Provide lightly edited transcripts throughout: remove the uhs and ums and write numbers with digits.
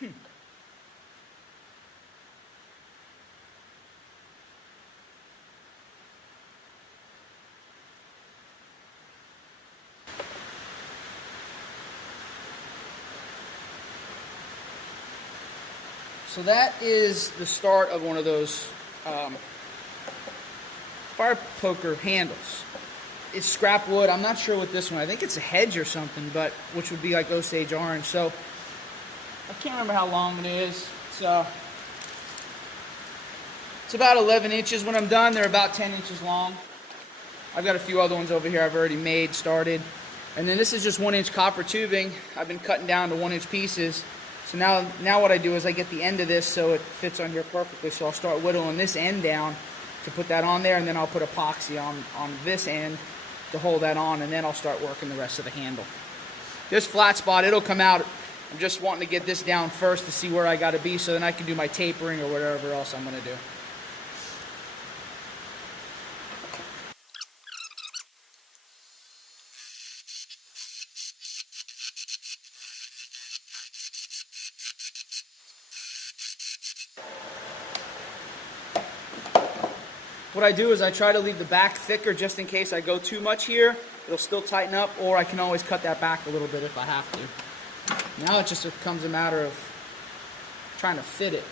So that is the start of one of those fire poker handles. It's scrap wood. I'm not sure what this one. I think it's a hedge or something, but which would be like Osage orange. So I can't remember how long it is. It's about 11 inches when I'm done. They're about 10 inches long. I've got a few other ones over here I've already made, started. And then this is just 1-inch copper tubing. I've been cutting down to 1-inch pieces. So now what I do is I get the end of this so it fits on here perfectly. So I'll start whittling this end down to put that on there, and then I'll put epoxy on this end to hold that on, and then I'll start working the rest of the handle. This flat spot, it'll come out. I'm just wanting to get this down first to see where I got to be so then I can do my tapering or whatever else I'm going to do. What I do is I try to leave the back thicker just in case I go too much here. It'll still tighten up, or I can always cut that back a little bit if I have to. Now it just becomes a matter of trying to fit it.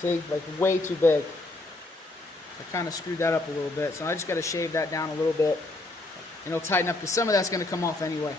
See, like way too big. I kind of screwed that up a little bit, so I just got to shave that down a little bit, and it'll tighten up because some of that's going to come off anyway.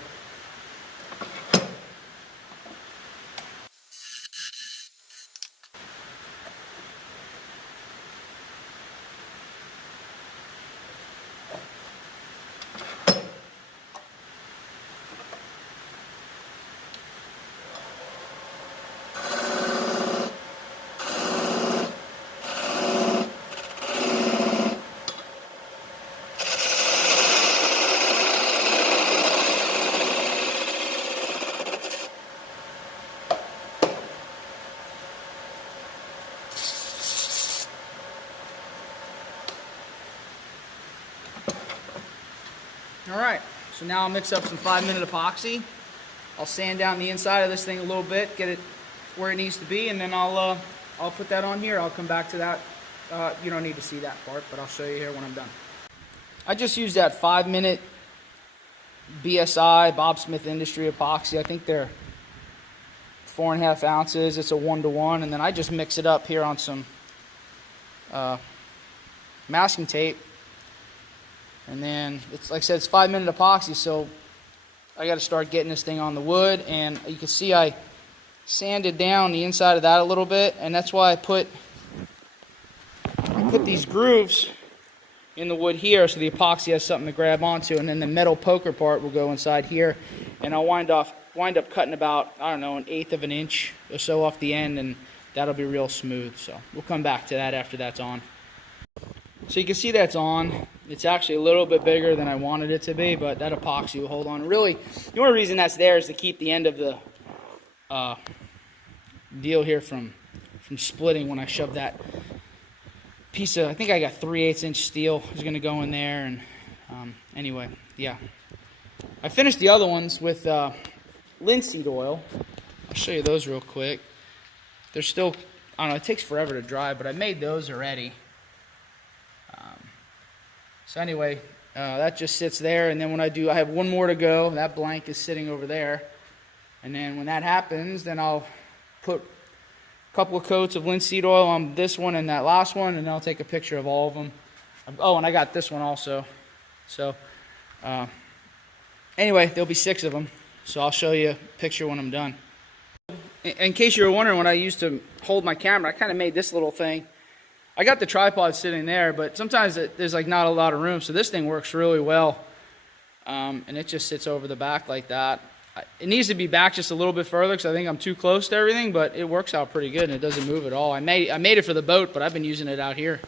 Alright, so now I'll mix up some 5-minute epoxy. I'll sand down the inside of this thing a little bit, get it where it needs to be, and then I'll put that on here. I'll come back to that. You don't need to see that part, but I'll show you here when I'm done. I just used that 5-minute BSI, Bob Smith Industry epoxy. I think they're 4.5 ounces. It's a 1-to-1, and then I just mix it up here on some masking tape. And then, it's like I said, it's 5-minute epoxy, so I got to start getting this thing on the wood. And you can see I sanded down the inside of that a little bit, and that's why I put these grooves in the wood here so the epoxy has something to grab onto, and then the metal poker part will go inside here, and I'll wind up cutting about, I don't know, 1/8 of an inch or so off the end, and that'll be real smooth. So we'll come back to that after that's on. So you can see that's on. It's actually a little bit bigger than I wanted it to be, but that epoxy will hold on. Really, the only reason that's there is to keep the end of the deal here from splitting when I shove that piece of, I think I got 3/8 inch steel is going to go in there. And anyway, yeah. I finished the other ones with linseed oil. I'll show you those real quick. They're still, I don't know, it takes forever to dry, but I made those already. So anyway, that just sits there, and then when I have one more to go. That blank is sitting over there. And then when that happens, then I'll put a couple of coats of linseed oil on this one and that last one, and I'll take a picture of all of them. Oh, and I got this one also. So anyway, there'll be 6 of them. So I'll show you a picture when I'm done. In case you were wondering what I used to hold my camera, I kind of made this little thing. I got the tripod sitting there, but sometimes there's like not a lot of room, so this thing works really well. And it just sits over the back like that. It needs to be back just a little bit further because I think I'm too close to everything, but it works out pretty good and it doesn't move at all. I made it for the boat, but I've been using it out here.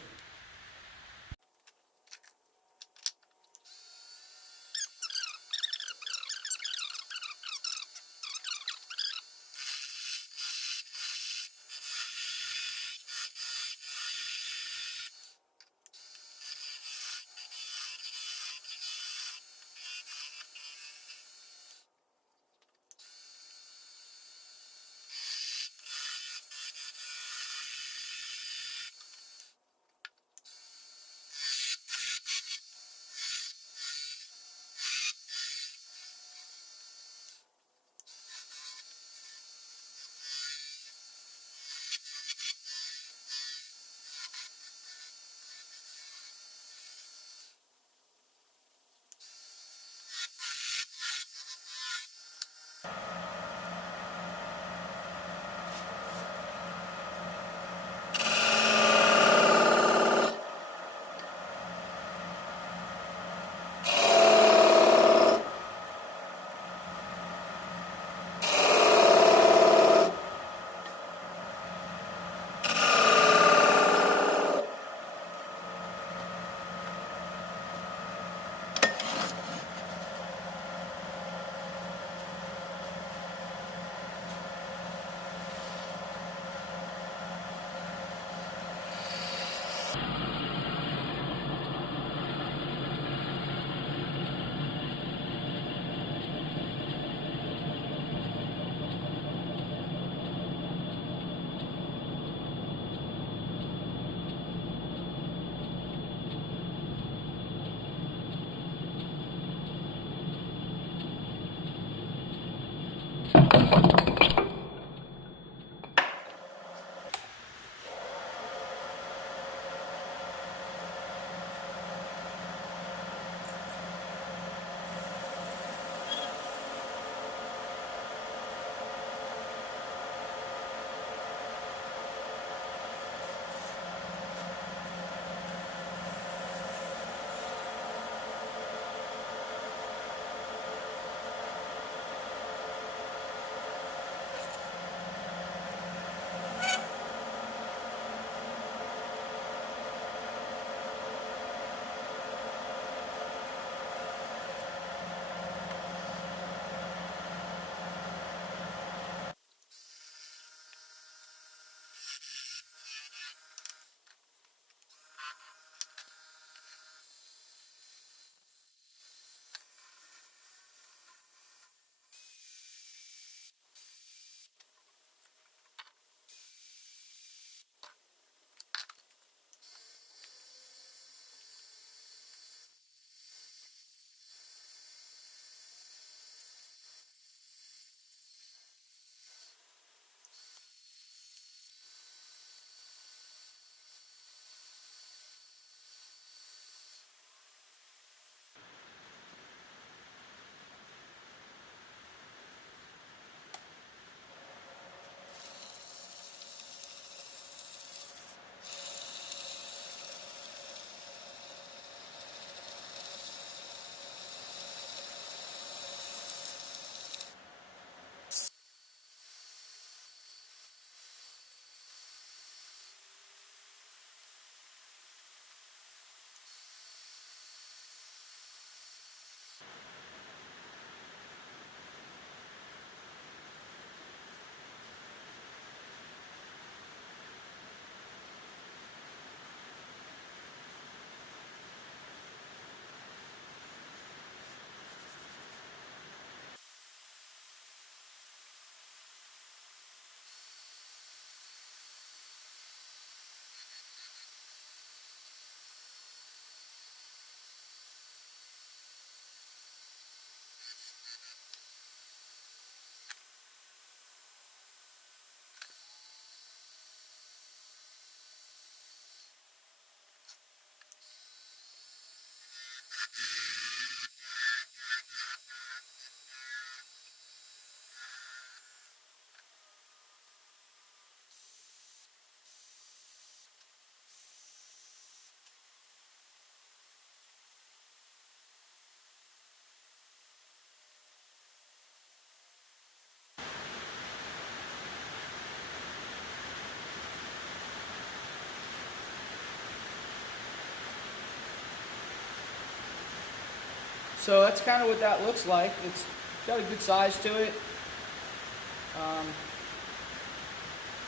So that's kind of what that looks like. It's got a good size to it.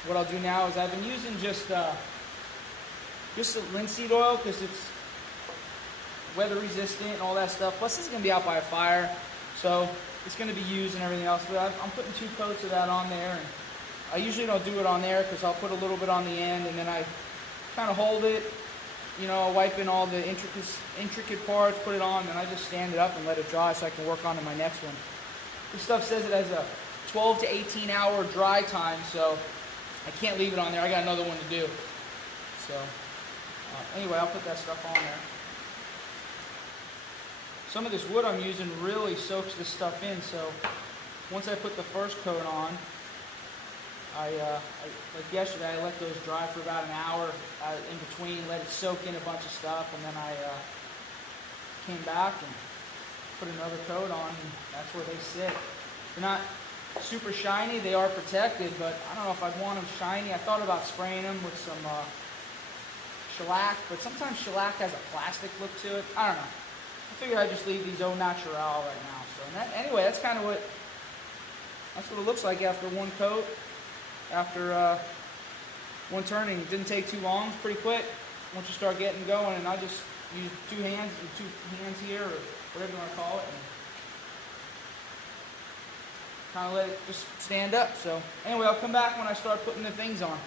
What I'll do now is I've been using just linseed oil because it's weather resistant and all that stuff. Plus, this is going to be out by a fire, so it's going to be used and everything else. But I'm putting 2 coats of that on there, and I usually don't do it on there because I'll put a little bit on the end, and then I kind of hold it, you know, wipe in all the intricate parts, put it on, and I just stand it up and let it dry so I can work on to my next one. This stuff says it has a 12 to 18 hour dry time, so I can't leave it on there. I got another one to do. So anyway, I'll put that stuff on there. Some of this wood I'm using really soaks this stuff in, so once I put the first coat on, I like yesterday, I let those dry for about an hour in between, let it soak in a bunch of stuff, and then I came back and put another coat on, and that's where they sit. They're not super shiny, they are protected, but I don't know if I'd want them shiny. I thought about spraying them with some shellac, but sometimes shellac has a plastic look to it. I don't know. I figured I'd just leave these au naturel right now. So anyway, that's kind of what it looks like after one coat. After one turning, it didn't take too long. It's pretty quick once you start getting going. And I just use two hands here, or whatever you want to call it, and kind of let it just stand up. So anyway, I'll come back when I start putting the things on.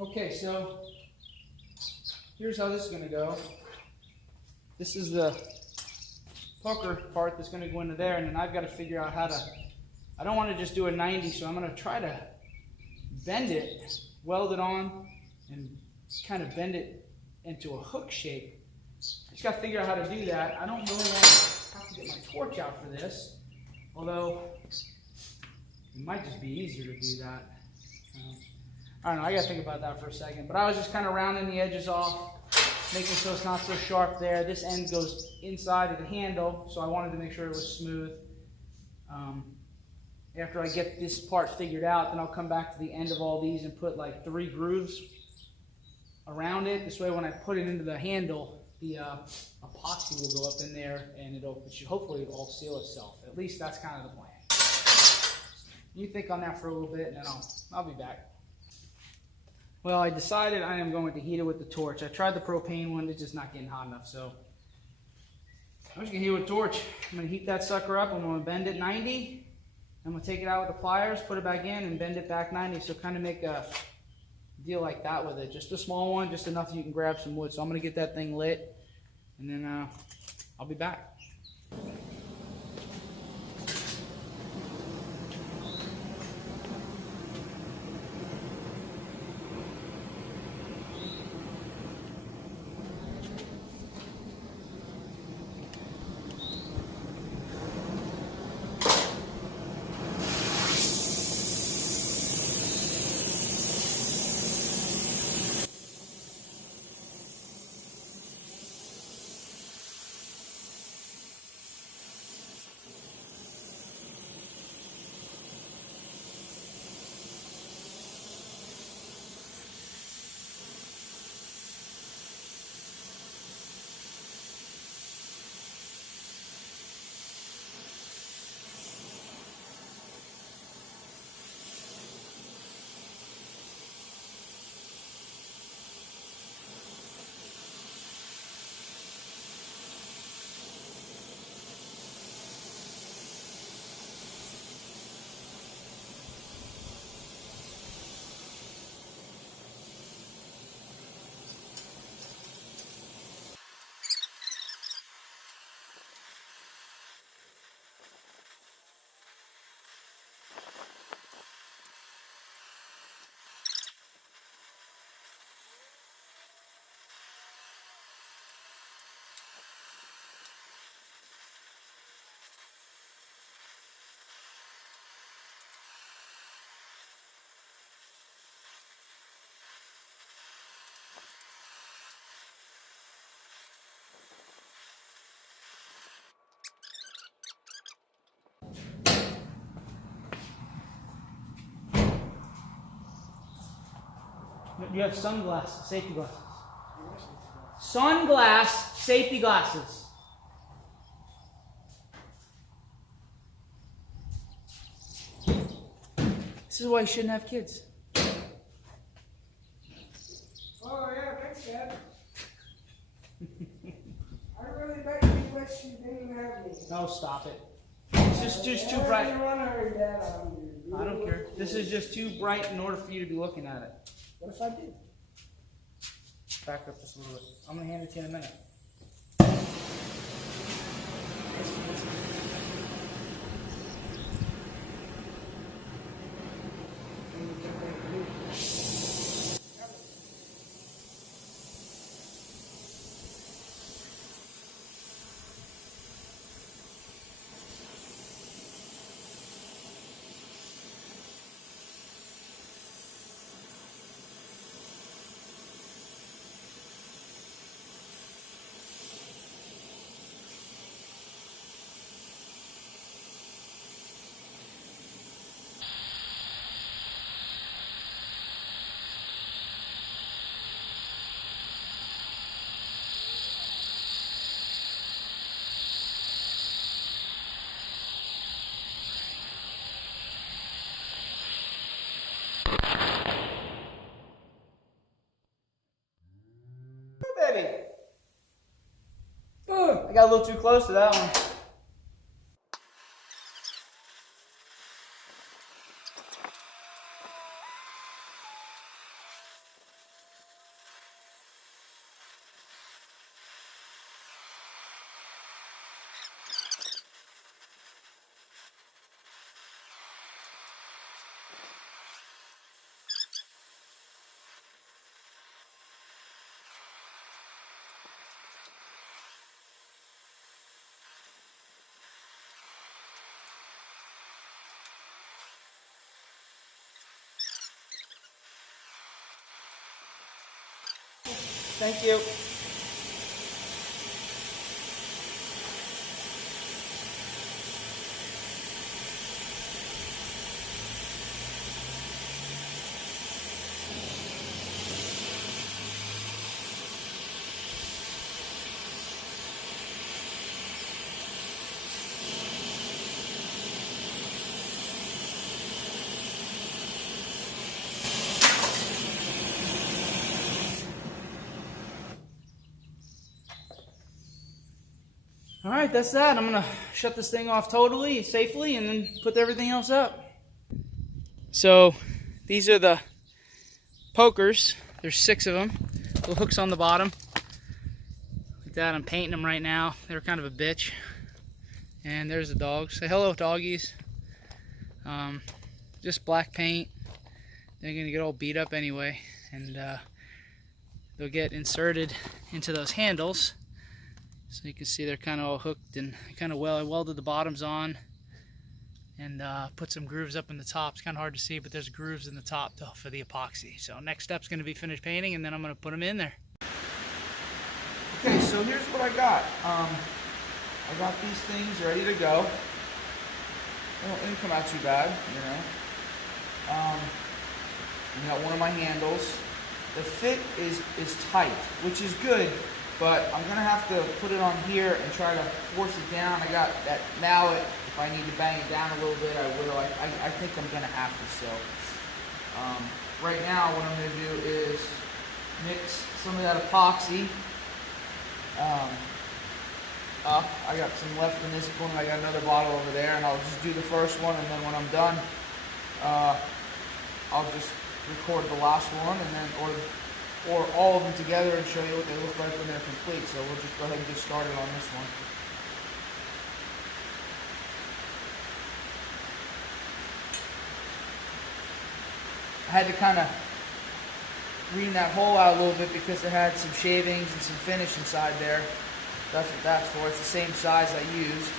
Okay, so here's how this is going to go. This is the poker part that's going to go into there, and then I've got to figure out how to, I don't want to just do a 90, so I'm going to try to bend it, weld it on, and kind of bend it into a hook shape. Just got to figure out how to do that. I don't really want to have to get my torch out for this, although it might just be easier to do that. I don't know, I got to think about that for a second. But I was just kind of rounding the edges off, making so it's not so sharp there. This end goes inside of the handle, so I wanted to make sure it was smooth. After I get this part figured out, then I'll come back to the end of all these and put like 3 grooves around it. This way when I put it into the handle, the epoxy will go up in there and it should hopefully all seal itself. At least that's kind of the plan. You think on that for a little bit and then I'll be back. Well, I decided I am going to heat it with the torch. I tried the propane one, it's just not getting hot enough, so I'm just going to heat it with a torch. I'm going to heat that sucker up, I'm going to bend it 90. I'm going to take it out with the pliers, put it back in, and bend it back 90. So kind of make a deal like that with it. Just a small one, just enough that you can grab some wood. So I'm going to get that thing lit, and then I'll be back. You have sunglasses, safety glasses. Sunglass safety glasses. This is why you shouldn't have kids. Oh yeah, thanks, Dad. I really bet you wish you didn't have me. No, stop it. This is just too bright. I don't care. This is just too bright in order for you to be looking at it. What if I did? Back up just a little bit. I'm going to hand it to you in a minute. Baby. I got a little too close to that one. Thank you. All right, that's that. I'm gonna shut this thing off totally, safely, and then put everything else up. So these are the pokers. There's 6 of them. Little hooks on the bottom. Like that. I'm painting them right now. They're kind of a bitch. And there's the dogs. Say hello, doggies. Just black paint. They're gonna get all beat up anyway, and they'll get inserted into those handles. So you can see they're kind of all hooked and kind of I welded the bottoms on and put some grooves up in the top. It's kind of hard to see, but there's grooves in the top for the epoxy. So next step's going to be finish painting, and then I'm going to put them in there. Okay, so here's what I got. I got these things ready to go. They didn't come out too bad, you know. I got one of my handles. The fit is tight, which is good. But I'm going to have to put it on here and try to force it down. I got that mallet. If I need to bang it down a little bit, I will. I think I'm going to have to. So right now what I'm going to do is mix some of that epoxy up. I got some left in this one. I got another bottle over there. And I'll just do the first one. And then when I'm done, I'll just record the last one. And then, or all of them together and show you what they look like when they're complete. So we'll just go ahead and get started on this one. I had to kind of ream that hole out a little bit because it had some shavings and some finish inside there. That's what that's for. It's the same size I used.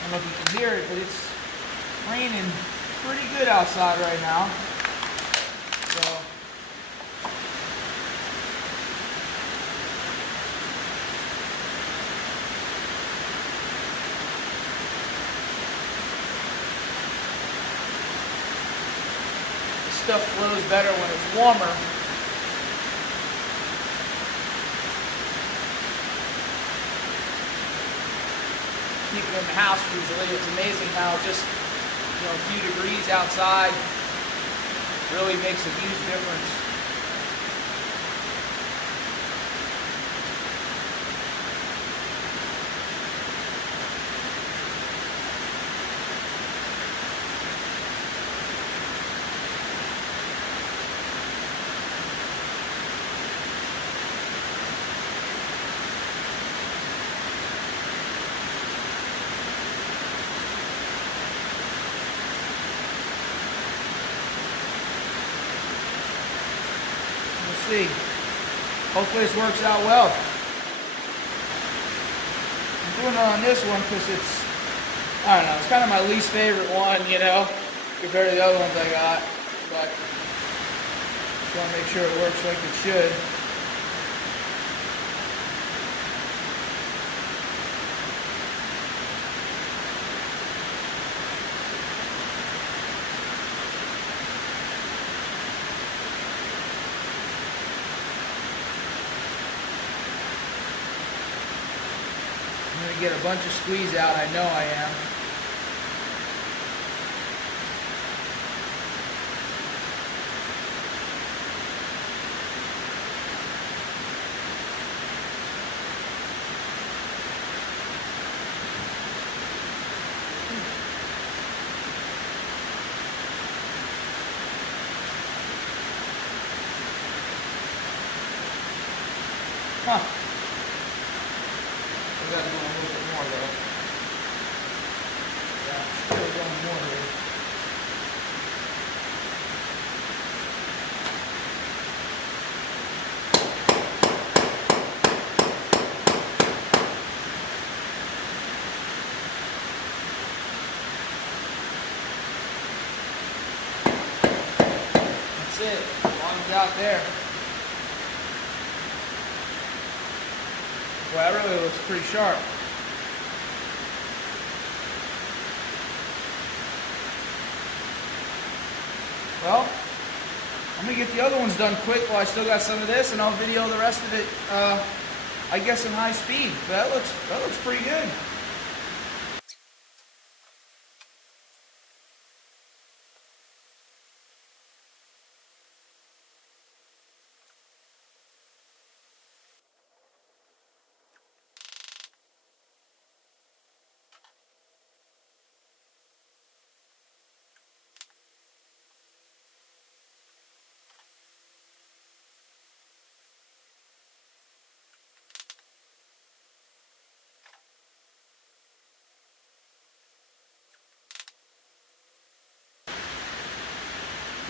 I don't know if you can hear it, but it's raining pretty good outside right now. So the stuff flows better when it's warmer. Keep it in the house usually. It's amazing how just, you know, a few degrees outside really makes a huge difference. See. Hopefully this works out well. I'm doing it on this one because it's, I don't know, it's kind of my least favorite one, you know, compared to the other ones I got. But just want to make sure it works like it should. I'm going to get a bunch of squeeze out, I know I am. Huh. We got to go a little bit more though. Yeah, still going more here. That's it. Bottom's out there. Well, that really looks pretty sharp. Well, I'm gonna get the other ones done quick while I still got some of this, and I'll video the rest of it, I guess in high speed. But that looks pretty good.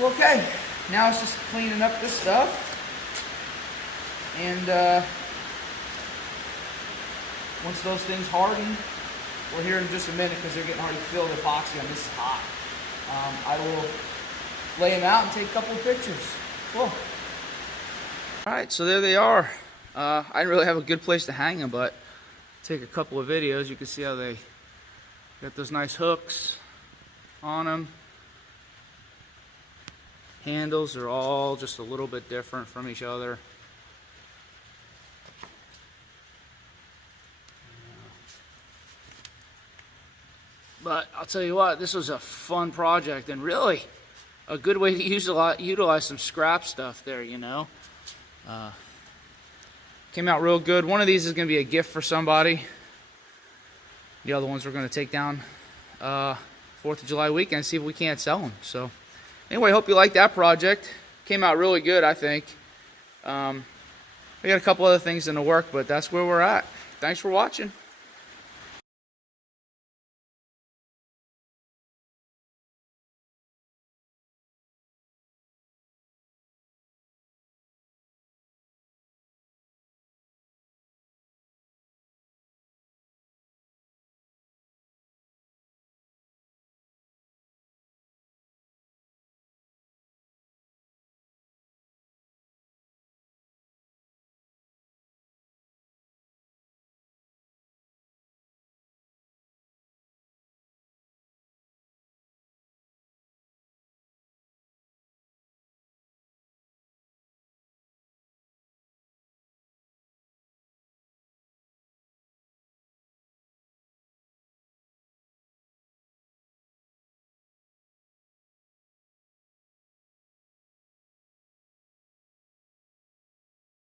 Okay, now it's just cleaning up this stuff, and once those things harden, we're here in just a minute because they're getting hard to fill the epoxy on. This is hot. I will lay them out and take a couple of pictures. Cool. All right, so there they are. I didn't really have a good place to hang them, but take a couple of videos. You can see how they got those nice hooks on them. Handles are all just a little bit different from each other. But I'll tell you what, this was a fun project and really a good way to utilize some scrap stuff there, you know. Came out real good. One of these is going to be a gift for somebody. The other ones we're going to take down 4th of July weekend and see if we can't sell them. So anyway, hope you liked that project. Came out really good, I think. We got a couple other things in the work, but that's where we're at. Thanks for watching.